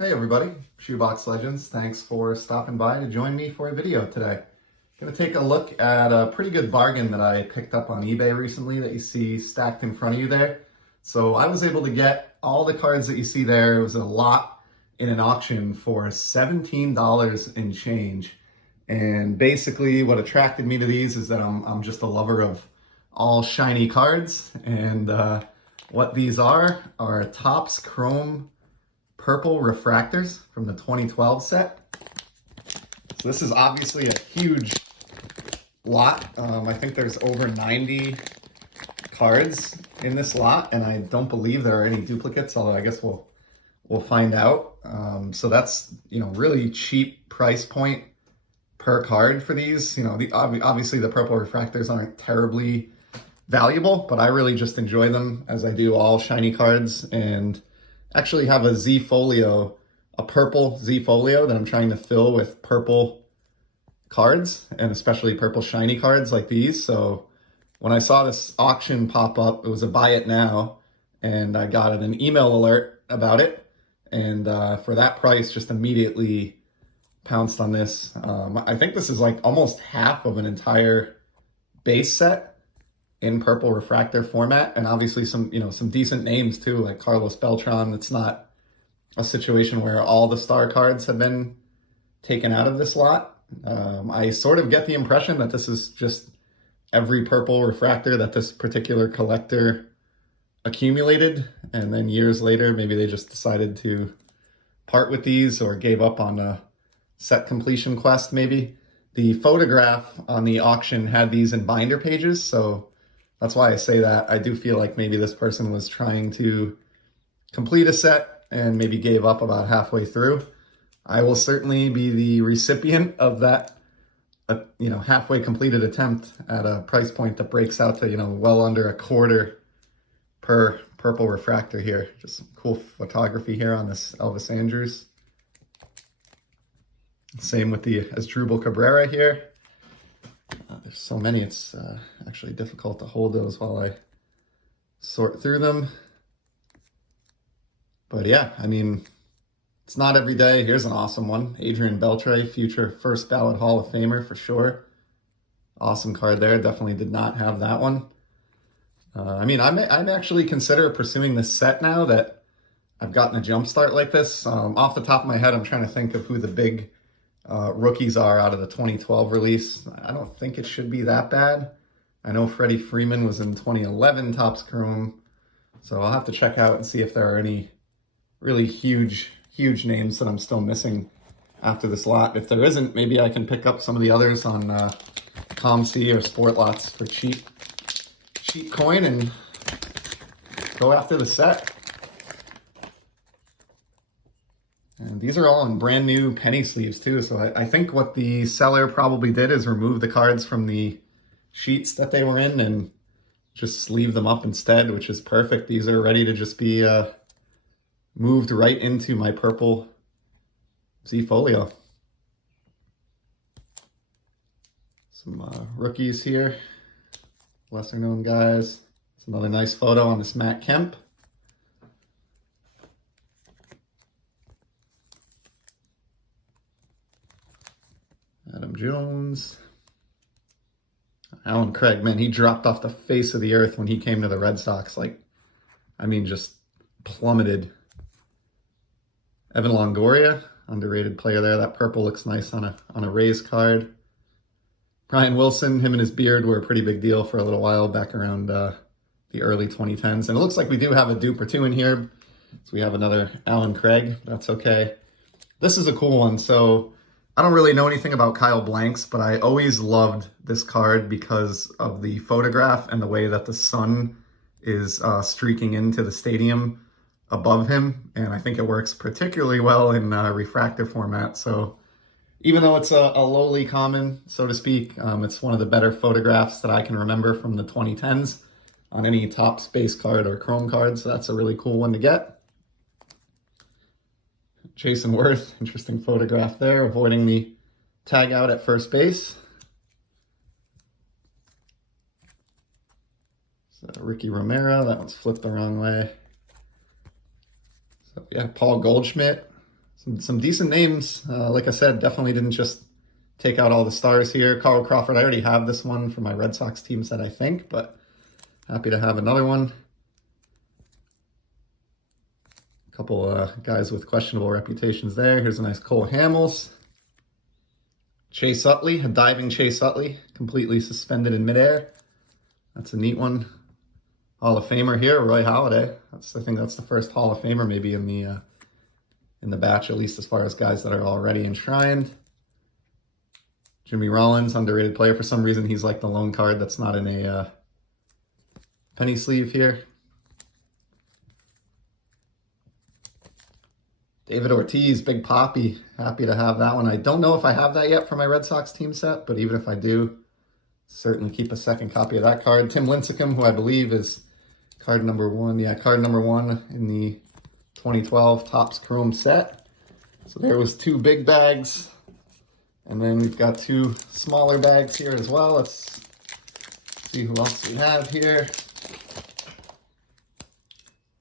Hey everybody, Shoebox Legends. Thanks for stopping by to join me for a video today. Going to take a look at a pretty good bargain that I picked up on eBay recently that you see stacked in front of you there. So I was able to get all the cards that you see there. It was a lot in an auction for $17 and change. And basically what attracted me to these is that I'm just a lover of all shiny cards. And what these are Topps Chrome Purple Refractors from the 2012 set. So this is obviously a huge lot. I think there's over 90 cards in this lot, and I don't believe there are any duplicates, although I guess we'll find out. So that's, really cheap price point per card for these. Obviously the Purple Refractors aren't terribly valuable, but I really just enjoy them as I do all shiny cards, and actually have a Z Folio, a purple Z Folio that I'm trying to fill with purple cards, and especially purple shiny cards like these. So when I saw this auction pop up, it was a buy it now, and I got an email alert about it, and for that price just immediately pounced on this. I think this is like almost half of an entire base set in purple refractor format, and obviously some decent names too, like Carlos Beltran. It's not a situation where all the star cards have been taken out of this lot. I sort of get the impression that this is just every purple refractor that this particular collector accumulated, and then years later maybe they just decided to part with these or gave up on a set completion quest maybe. The photograph on the auction had these in binder pages, so that's why I say that. I do feel like maybe this person was trying to complete a set and maybe gave up about halfway through. I will certainly be the recipient of that, halfway completed attempt at a price point that breaks out to, well under $0.25 per purple refractor here. Just some cool photography here on this Elvis Andrus. Same with the Asdrubal Cabrera here. There's so many, it's actually difficult to hold those while I sort through them. But yeah, it's not every day. Here's an awesome one. Adrian Beltre, future first ballot Hall of Famer for sure. Awesome card there. Definitely did not have that one. I may actually consider pursuing this set now that I've gotten a jump start like this. Off the top of my head, I'm trying to think of who the big rookies are out of the 2012 release. I don't think it should be that bad. I know Freddie Freeman was in 2011 Topps Chrome, so I'll have to check out and see if there are any really huge names that I'm still missing after this lot. If there isn't, maybe I can pick up some of the others on ComC or Sportlots for cheap coin and go after the set. And these are all in brand new penny sleeves too. So I think what the seller probably did is remove the cards from the sheets that they were in and just sleeve them up instead, which is perfect. These are ready to just be moved right into my purple Z Folio. Some rookies here, lesser known guys. It's another nice photo on this Matt Kemp. Adam Jones. Alan Craig, man, he dropped off the face of the earth when he came to the Red Sox. Just plummeted. Evan Longoria, underrated player there. That purple looks nice on a Rays card. Brian Wilson, him and his beard were a pretty big deal for a little while back around the early 2010s. And it looks like we do have a dupe or two in here. So we have another Alan Craig. That's okay. This is a cool one. So I don't really know anything about Kyle Blanks, but I always loved this card because of the photograph and the way that the sun is streaking into the stadium above him. And I think it works particularly well in refractive format. So even though it's a lowly common, so to speak, it's one of the better photographs that I can remember from the 2010s on any Topps base card or Chrome card. So that's a really cool one to get. Jason Worth, interesting photograph there, avoiding the tag out at first base. So Ricky Romero, that one's flipped the wrong way. So yeah, Paul Goldschmidt, Some decent names. Like I said, definitely didn't just take out all the stars here. Carl Crawford, I already have this one for my Red Sox team set, I think, but happy to have another one. A couple guys with questionable reputations there. Here's a nice Cole Hamels. Chase Utley, a diving Chase Utley, completely suspended in midair. That's a neat one. Hall of Famer here, Roy Halladay. I think that's the first Hall of Famer maybe in the batch, at least as far as guys that are already enshrined. Jimmy Rollins, underrated player. For some reason, he's like the lone card that's not in a penny sleeve here. David Ortiz, Big Poppy. Happy to have that one. I don't know if I have that yet for my Red Sox team set, but even if I do, certainly keep a second copy of that card. Tim Lincecum, who I believe is card number 1. Yeah, card number 1 in the 2012 Topps Chrome set. So there was 2 big bags. And then we've got 2 smaller bags here as well. Let's see who else we have here.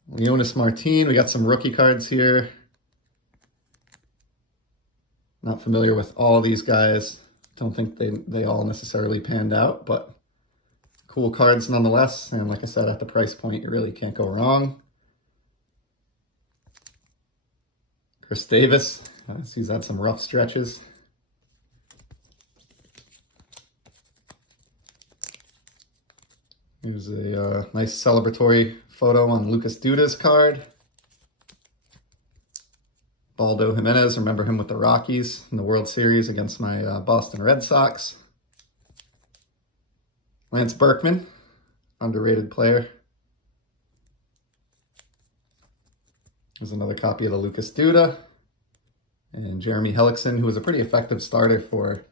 Leonis Martin. We got some rookie cards here. Not familiar with all these guys. Don't think they all necessarily panned out, but cool cards nonetheless. And like I said, at the price point, you really can't go wrong. Chris Davis. He's had some rough stretches. Here's a nice celebratory photo on Lucas Duda's card. Baldo Jimenez, remember him with the Rockies in the World Series against my Boston Red Sox. Lance Berkman, underrated player. There's another copy of the Lucas Duda. And Jeremy Hellickson, who was a pretty effective starter for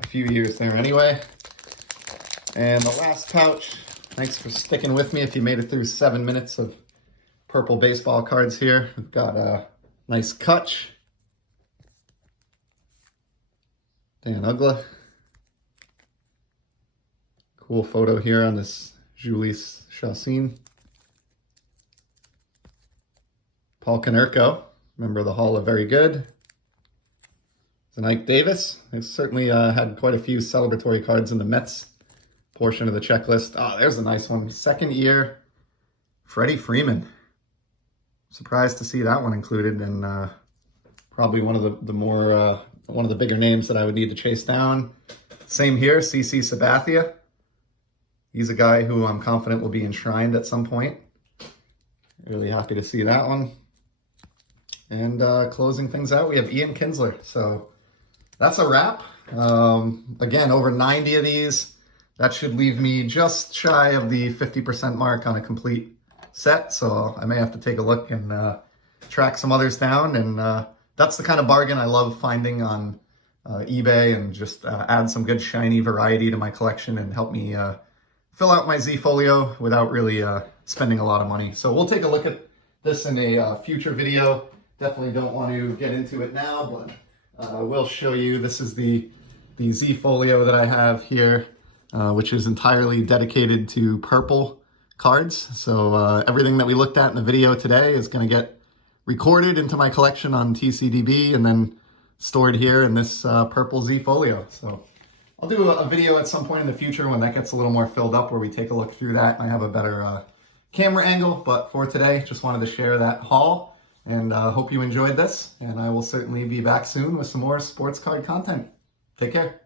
a few years there anyway. And the last pouch, thanks for sticking with me if you made it through 7 minutes of purple baseball cards here. We've got a nice Kutch. Dan Uggla. Cool photo here on this Jhoulys Chacin. Paul Konerko, member of the Hall of Very Good. Ike Davis. They've certainly had quite a few celebratory cards in the Mets portion of the checklist. Oh, there's a nice one. Second year, Freddie Freeman. Surprised to see that one included, and probably one of the bigger names that I would need to chase down. Same here, CC Sabathia. He's a guy who I'm confident will be enshrined at some point. Really happy to see that one. And closing things out, we have Ian Kinsler. So that's a wrap. Again, over 90 of these. That should leave me just shy of the 50% mark on a complete set. So I may have to take a look and track some others down. And that's the kind of bargain I love finding on eBay, and just add some good shiny variety to my collection and help me fill out my Z-Folio without really spending a lot of money. So we'll take a look at this in a future video. Definitely don't want to get into it now, but I will show you. This is the Z-Folio that I have here, which is entirely dedicated to purple cards. So everything that we looked at in the video today is going to get recorded into my collection on TCDB and then stored here in this purple Z-Folio. So I'll do a video at some point in the future when that gets a little more filled up, where we take a look through that and I have a better camera angle. But for today, just wanted to share that haul, and hope you enjoyed this. And I will certainly be back soon with some more sports card content. Take care.